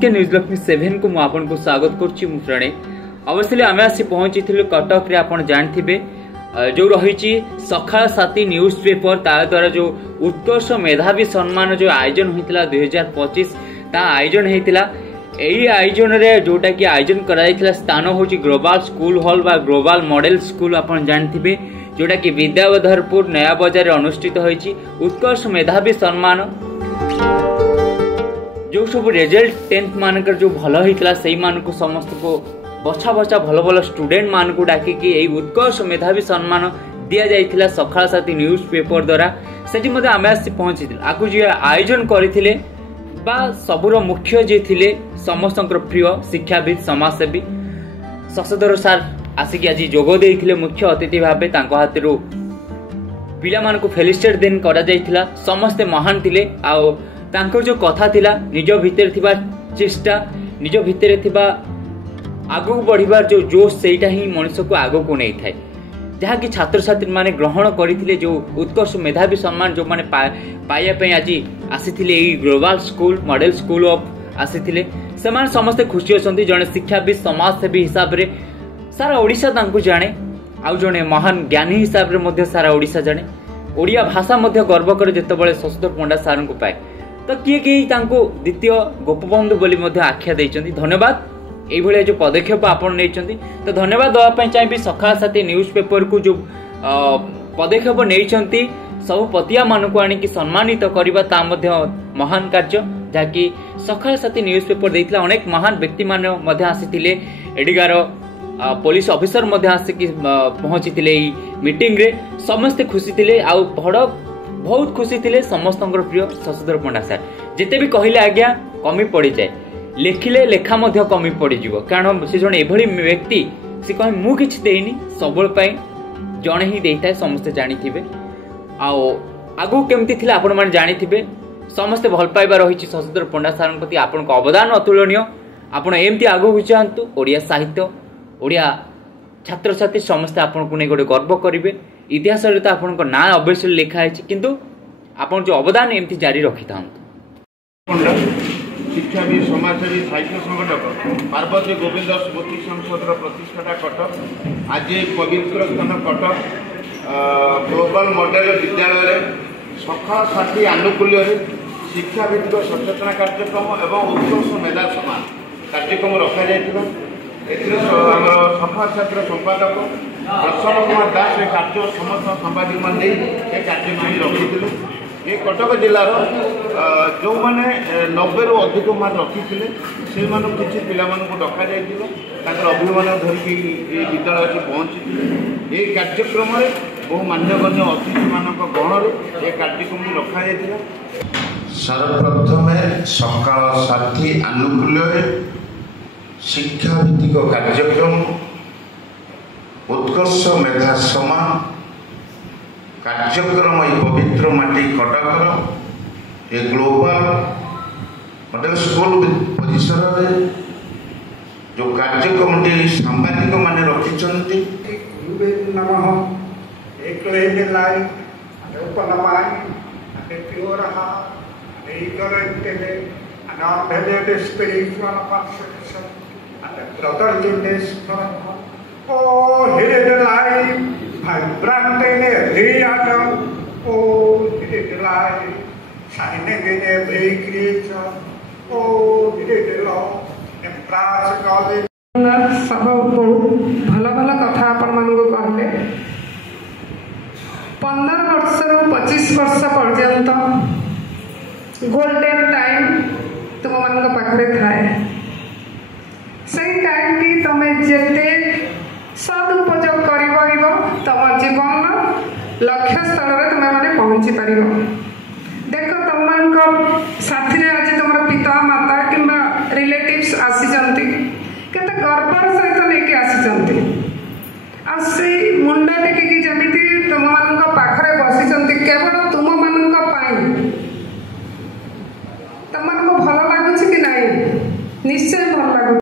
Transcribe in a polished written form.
के न्यूज लक्ष्मी 7 को आपको स्वागत करुच्ची प्रणय। अवश्य आम आसी पहुंची कटक आप जानते जो रही सकाळ साथी न्यूज पेपर ता द्वारा जो उत्कर्ष मेधावी सम्मान जो आयोजन होता 2025 ता आयोजन होता। यही आयोजन रे जोटा कि आयोजन करा स्थान हूँ ग्लोबल स्कूल हॉल बा ग्लोबल मॉडल स्कूल आप जानते जोटा कि विद्याधरपुर नया बजार अनुष्ठित होती। उत्कर्ष मेधावी सम्मान जो सब रिजल्ट 10th मानकर जो भल होता से मानक समस्त को बछा बछा भल भल स्टूडेंट मान को डाकिकी यही उत्कर्ष मेधावी सम्मान दि जाइथिला सकाळ साथी न्यूज पेपर द्वारा सेठी मध्ये आमे आसी पहुंची आकु जे आयोजन करथिले बा सबुर मुख्य जे थिले समस्त प्रिय शिक्षाविद समाजसेवी शशधर सार आसिक आज जोग देइथिले मुख्य अतिथि भाबे तांको हातरू पिला मान को फेलिस्टेट दिन करा जाइथिला। समस्त महान थिले आ तांको जो कथा थिला निज भितर थिबा चेष्टा निज भितर थिबा आगु बढ़िबार जो जोश सेटा ही मनुष्य को आगु को नहीं थाए जहाँ कि छात्र छात्री माने ग्रहण करथिले जो उत्कर्ष मेधावी सम्मान जो माने पाया पे आज आसीथिले एई global school model school of आसीथिले से माने समस्त खुशी अछंती। जने शिक्षाविद समाजसेवी हिसाब रे सारा ओडिशा तांको जाने आउ जने महान ज्ञानी हिसाब रे मध्य सारा ओडिशा जाने ओडिया भाषा मध्य गर्व करे जेतेबेले शशधर पंडा सार को पाए तो किए किए तांको द्वितीय गोपबंधु बोली मध्य आख्या दैछंती। धन्यवाद ये जो पदक्षेप आपन नहीं तो धन्यवाद दवाई चाहिए सकाळ साथी न्यूज पेपर को जो पदक्षेप नहीं सब पतिया मान को आनिक सम्मानित करवा ता महान कार्य जहाँकि सकाळ साथी न्यूज पेपर देइतला। अनेक महान व्यक्ति मान आसीथिले एडिगार पुलिस ऑफिसर आसिक पहुंची मीटिंग रे समस्ते खुशी थिले आ बहुत खुशी थिले समस्त प्रिय शशधर पंडा सार जिते भी कहले आज्ञा कमी पड़ जाए लेखिले लेखा मध्य कमी पड़ीज कारण से जन एभली व्यक्ति से कहे मु किछि देइनी सबल पाई जणे ही देइथाय समस्ते जानिथिबे आगु केमती थिला आपण माने जानिथिबे समस्ते भल पाइबा रहिछि शशधर पंडा सारन प्रति आपनक अवदान अतुलनीय। आपण एमती आगु हुचांतु ओडिया साहित्य ओडिया छात्र छात्री समस्ते आपनकु नै गोटे गर्व करिवे। इतिहास रे त आपनक ना अवश्य लिखा है किंतु आपण जो अवदान एमती जारी रखिथांतु। शिक्षाविद समाजसेवी साहित्य संगठक पार्वती गोविंद स्मृति संसद प्रतिष्ठाता कटक आज पवित्र स्थान कटक ग्लोबल मॉडल विद्यालय सकाळ साथी आनुकूल्य शिक्षाविद सचेतना कार्यक्रम एवं उत्कर्ष मेधा सम्मान कार्यक्रम रखा आम सफा छात्र संपादक प्रसन्न कुमार दास कार्य समस्त सांबादिक मान कार्यक्रम रखी ये कटक जिलार जो मैंने 90 रु अधिक मान रखी से किसी पिला डक अभिमान धरिकी विद्यालय पहुँची ये कार्यक्रम बहु मान्यगण्य अतिथि मान गहण ये कार्यक्रम रखा सर्वप्रथम सकाळ साथी आनुकूल्य शिक्षाभित्तिक कार्यक्रम उत्कर्ष मेधा सम्मान कार्यक्रम ये पवित्र माटी कटकर ये ग्लोबल मॉडल स्कूल परिसर में जो कार्यक्रम सांबादिक मान रखी vibrant in every atom, oh, it light, shining in every creature, oh, it law, and practically. सब भल भल कथा आपण मानक कहले 15 वर्ष रु 25 वर्ष पर्यंत गोल्डन टाइम तुम मानक पाखरे थाए से टाइम की तमे जेते सदुपयोग कर तुम जीवन लक्ष्य स्थल में तुम मैंने पहुँची पार। देख तुम साथी आज तुम पिता माता कि रिलेटिव्स आसी केते गर्वर सहित लेकिन आसी आसी मुंड टेकिकी जमी तुम मान पाखरे बसी केवल तुम मान तुम भल लगुच कि ना निश्चय